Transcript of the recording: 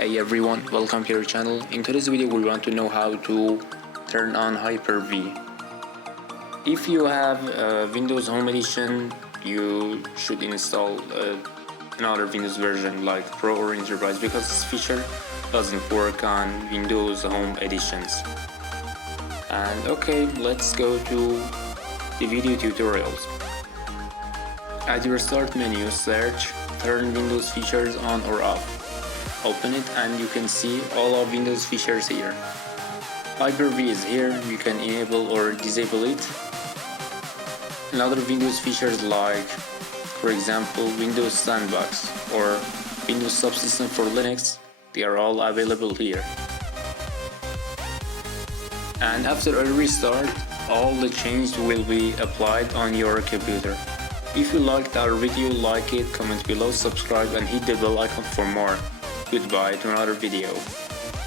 Hey everyone, welcome to our channel. In today's video we want to know how to turn on Hyper-V. If you have Windows Home Edition, you should install another Windows version like Pro or Enterprise, because this feature doesn't work on Windows Home Editions. And okay, let's go to the video tutorials. At your start menu, search Turn Windows Features On or Off. Open it and you can see all of Windows features here. Hyper-V is here, you can enable or disable it. And other Windows features like, for example, Windows Sandbox or Windows Subsystem for Linux, they are all available here. And after a restart, all the changes will be applied on your computer. If you liked our video, like it, comment below, subscribe and hit the bell icon for more. Goodbye to another video.